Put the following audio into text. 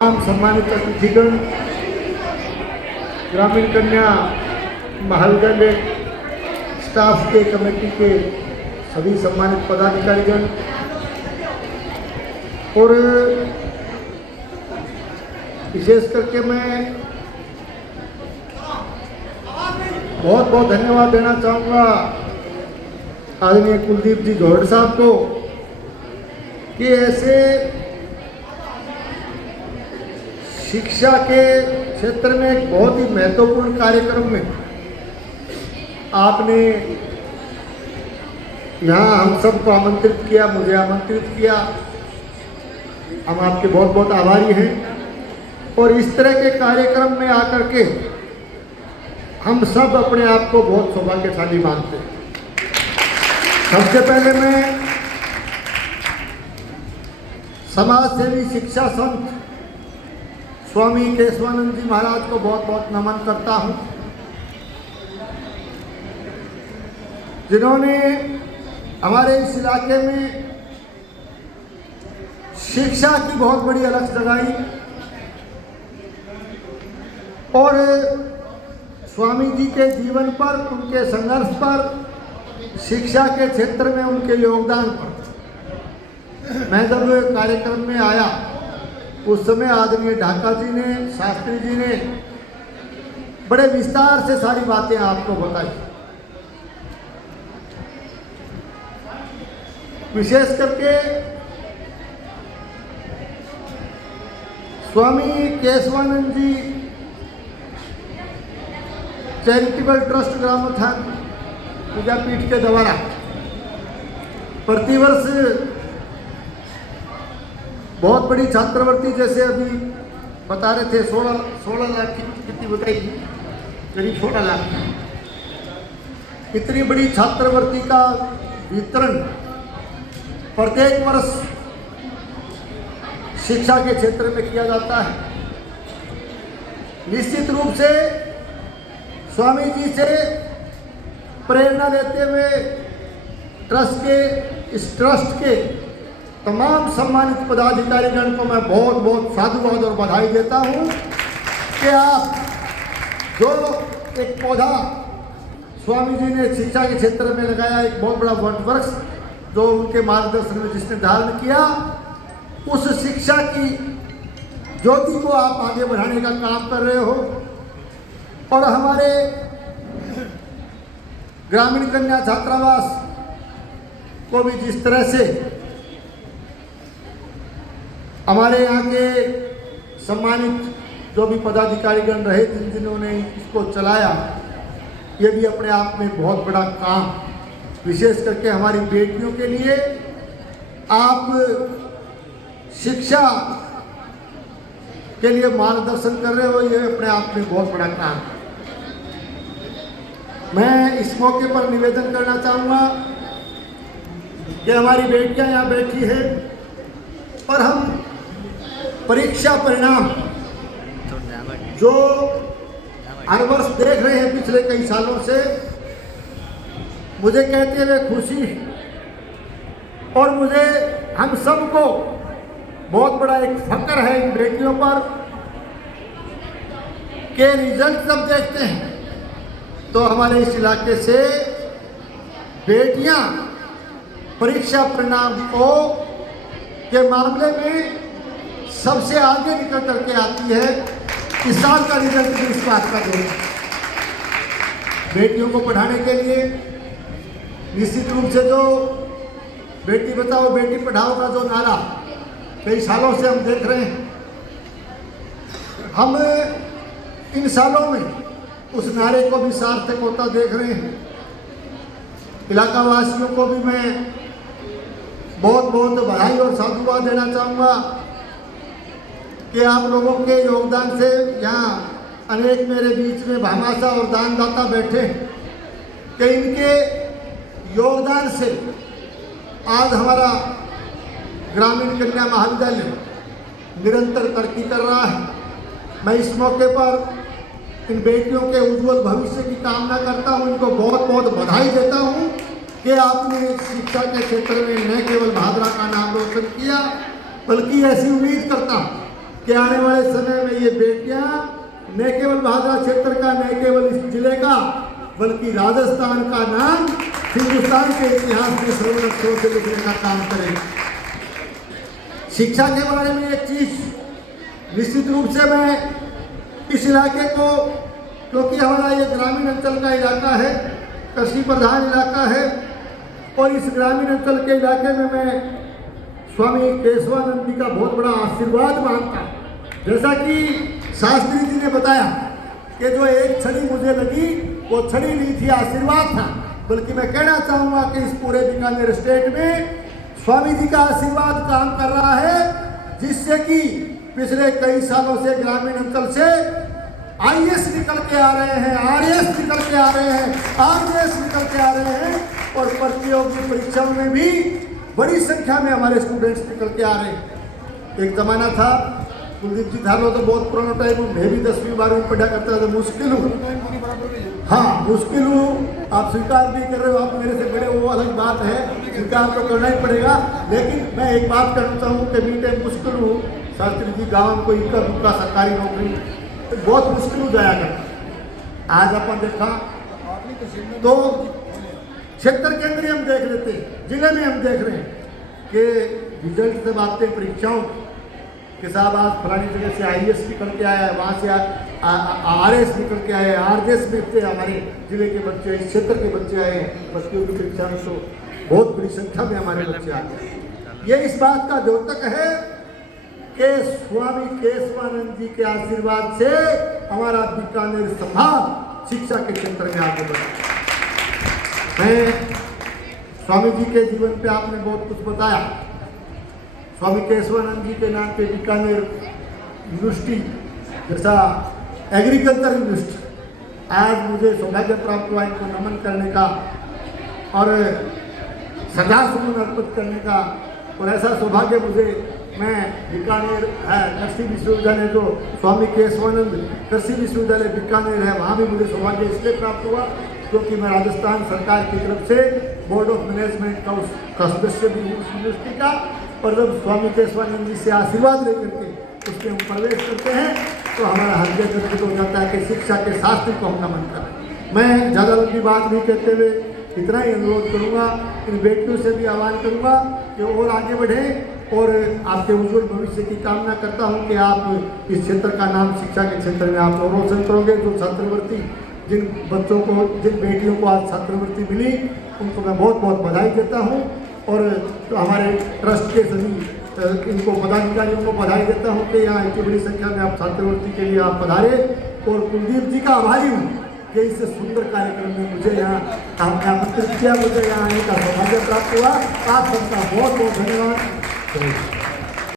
सम्मानित अतिथिगण, ग्रामीण कन्या महाविद्यालय स्टाफ के कमेटी के सभी सम्मानित पदाधिकारीगण और विशेष करके मैं बहुत बहुत धन्यवाद देना चाहूँगा आदरणीय कुलदीप जी गौड़ साहब को कि ऐसे शिक्षा के क्षेत्र में एक बहुत ही महत्वपूर्ण कार्यक्रम में आपने यहाँ हम सबको आमंत्रित किया, मुझे आमंत्रित किया। हम आपके बहुत बहुत आभारी हैं और इस तरह के कार्यक्रम में आकर के हम सब अपने आप को बहुत सौभाग्यशाली मानते हैं। सबसे पहले मैं समाज सेवी शिक्षा संत स्वामी केशवानंद जी महाराज को बहुत बहुत नमन करता हूँ, जिन्होंने हमारे इस इलाके में शिक्षा की बहुत बड़ी अलख जगाई और स्वामी जी के जीवन पर, उनके संघर्ष पर, शिक्षा के क्षेत्र में उनके योगदान पर मैं जब कार्यक्रम में आया उस समय आदरणीय ढाका जी ने, शास्त्री जी ने बड़े विस्तार से सारी बातें आपको बताई। विशेष करके स्वामी केशवानंद जी चैरिटेबल ट्रस्ट ग्रामोत्थान विद्यापीठ के द्वारा प्रतिवर्ष बहुत बड़ी छात्रवृत्ति, जैसे अभी बता रहे थे 16 लाख की, कितनी बताएगी, करीब 16 लाख, इतनी बड़ी छात्रवृत्ति का वितरण प्रत्येक वर्ष शिक्षा के क्षेत्र में किया जाता है। निश्चित रूप से स्वामी जी से प्रेरणा लेते हुए इस ट्रस्ट के तमाम सम्मानित पदाधिकारीगण को मैं बहुत बहुत साधुवाद और बधाई देता हूं कि आप जो एक पौधा स्वामी जी ने शिक्षा के क्षेत्र में लगाया, एक बहुत बड़ा वृक्ष जो उनके मार्गदर्शन में जिसने धारण किया, उस शिक्षा की ज्योति को आप आगे बढ़ाने का काम कर रहे हो और हमारे ग्रामीण कन्या छात्रावास को भी जिस तरह से हमारे यहाँ के सम्मानित जो भी पदाधिकारीगण रहे, जिन्होंने इसको चलाया, ये भी अपने आप में बहुत बड़ा काम, विशेष करके हमारी बेटियों के लिए आप शिक्षा के लिए मार्गदर्शन कर रहे हो, ये अपने आप में बहुत बड़ा काम। मैं इस मौके पर निवेदन करना चाहूँगा कि हमारी बेटियां यहाँ बैठी है और हम परीक्षा परिणाम जो हर वर्ष देख रहे हैं पिछले कई सालों से, मुझे कहते हुए खुशी और मुझे हम सबको बहुत बड़ा एक फक्र है इन बेटियों पर के रिजल्ट जब देखते हैं तो हमारे इस इलाके से बेटियां परीक्षा परिणाम को के मामले में सबसे आगे निकल करके आती है। इस साल का रिजल्ट भी इस बात का देगा। बेटियों को पढ़ाने के लिए निश्चित रूप से जो बेटी बचाओ बेटी पढ़ाओ का जो नारा कई सालों से हम देख रहे हैं, हम इन सालों में उस नारे को भी सार्थक होता देख रहे हैं। इलाका वासियों को भी मैं बहुत बहुत बधाई और साधुवाद देना चाहूँगा कि आप लोगों के योगदान से यहाँ अनेक मेरे बीच में भामाशाह और दानदाता बैठे कि इनके योगदान से आज हमारा ग्रामीण कन्या महाविद्यालय निरंतर तरक्की कर रहा है। मैं इस मौके पर इन बेटियों के उज्जवल भविष्य की कामना करता हूँ, इनको बहुत बहुत बधाई देता हूँ कि आपने शिक्षा के क्षेत्र में न केवल भादरा का नाम रोशन किया, बल्कि ऐसी उम्मीद करता हूँ कि आने वाले समय में ये बेटियां न केवल भादरा क्षेत्र का, न केवल इस जिले का, बल्कि राजस्थान का नाम हिंदुस्तान के इतिहास में सर्वोच्च अक्षरों से लिखने का काम करें। शिक्षा के बारे में एक चीज निश्चित रूप से मैं इस इलाके को, क्योंकि हमारा ये ग्रामीण अंचल का इलाका है, कृषि प्रधान इलाका है, और इस ग्रामीण अंचल के इलाके में मैं स्वामी केशवानंद जी का बहुत बड़ा आशीर्वाद मानता हूँ। जैसा कि शास्त्री जी ने बताया कि जो एक छड़ी मुझे लगी वो छड़ी नहीं थी, आशीर्वाद था। बल्कि मैं कहना चाहूँगा कि इस पूरे बीकानेर स्टेट में स्वामी जी का आशीर्वाद काम कर रहा है, जिससे कि पिछले कई सालों से ग्रामीण अंचल से IAS निकल के आ रहे हैं, RAS निकल के आ रहे हैं, RJS निकल के आ रहे हैं, और प्रतियोगी परीक्षाओं में भी बड़ी संख्या में हमारे स्टूडेंट्स निकल के आ रहे हैं। एक जमाना था, कुलदीप जी था लो तो बहुत पुराना टाइम, मैं भी 10वीं 12वीं पढ़ा करता था, मुश्किल हूँ, हाँ मुश्किल हूँ, आप स्वीकार भी कर रहे हो, आप मेरे से बड़े, वो अलग बात है, स्वीकार तो करना ही पड़ेगा। लेकिन मैं एक बात कहना चाहूँ कि मी टाइम मुश्किल हूँ, शास्त्री जी गाँव को इक्का दुक्का सरकारी नौकरी तो बहुत मुश्किल हो जाया करता। आज अपन देखा तो क्षेत्र के अंदर हम देख लेते हैं, जिले में हम देख रहे हैं कि रिजल्ट जब आते हैं परीक्षाओं के, साहब आज फलानी जगह से IAS निकल के आया है, वहाँ से RS निकल के आए, RJS में थे हमारे जिले के बच्चे, इस क्षेत्र के बच्चे आए हैं बच्चों की परीक्षा में, तो बहुत बड़ी संख्या में हमारे बच्चे आए हैं। ये इस बात का द्योतक है कि स्वामी केशवानंद जी के आशीर्वाद से हमारा बीकानेर संभाग शिक्षा के क्षेत्र में आगे बढ़ा। मैं स्वामी जी के जीवन पे आपने बहुत कुछ बताया। स्वामी केशवानंद जी के नाम पे बीकानेर यूनिवर्सिटी जैसा एग्रीकल्चर यूनिवर्सिटी, आज मुझे सौभाग्य प्राप्त हुआ इनको नमन करने का और श्रद्धासुमन अर्पित करने का, और ऐसा सौभाग्य मुझे, मैं बीकानेर है कृषि विश्वविद्यालय, जो स्वामी केशवानंद कृषि विश्वविद्यालय बीकानेर है, वहाँ भी मुझे सौभाग्य इसलिए प्राप्त हुआ क्योंकि मैं राजस्थान सरकार की तरफ से बोर्ड ऑफ मैनेजमेंट का सदस्य भी हूँ उस यूनिवर्सिटी का। और जब स्वामी केशवानंद जी से आशीर्वाद लेकर के उसमें हम प्रवेश करते हैं तो हमारा हृदय गदगद हो जाता है कि शिक्षा के शास्त्री को हम नमन करें। मैं ज़्यादा लंबी बात नहीं कहते हुए इतना ही अनुरोध करूँगा, इन बेटियों से भी आह्वान करूँगा कि और आगे बढ़ें, और आपके उज्जवल भविष्य की कामना करता हूँ कि आप इस क्षेत्र का नाम शिक्षा के क्षेत्र में आप और रोशन करोगे। जो छात्रवृत्ति, जिन बच्चों को, जिन बेटियों को आज छात्रवृत्ति मिली, उनको मैं बहुत बहुत बधाई देता हूँ, और तो हमारे ट्रस्ट के सभी इनको पदाधिकारियों को बधाई देता हूँ कि यहाँ इतनी बड़ी संख्या में आप छात्रवृत्ति के लिए आप पधारे, और कुलदीप जी का आभारी हूँ कि इस सुंदर कार्यक्रम में मुझे यहाँ आपने आमंत्रित किया, मुझे यहाँ आने का सौभाग्य प्राप्त हुआ। आप सबका बहुत बहुत धन्यवाद।